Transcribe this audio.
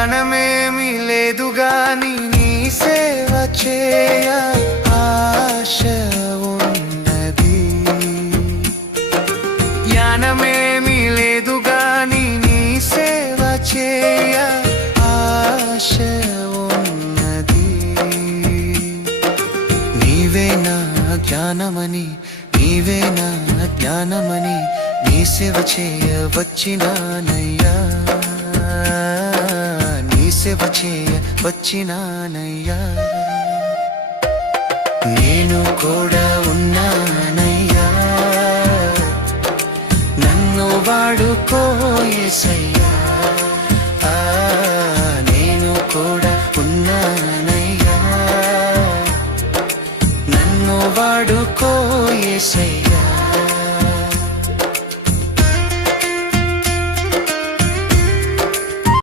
జ్ఞానమేమి లేదు గాని నీ సేవ చేయ ఆశ ఉన్నది. జ్ఞానమేమి లేదు గాని నీ సేవ చేయ ఆశ ఉన్నది. నీవే నా జ్ఞానమని, నీవే నా జ్ఞానమని నీ సేవ చేయ వచ్చినానయ్యా, నీ సేవ చేయ వచ్చినానయ్యా. నేను కూడా ఉన్నానయ్యా, నన్ను వాడుకో యేసయ్యా. నేను కూడా ఉన్నానయ్యా, నన్ను వాడుకో యేసయ్యా.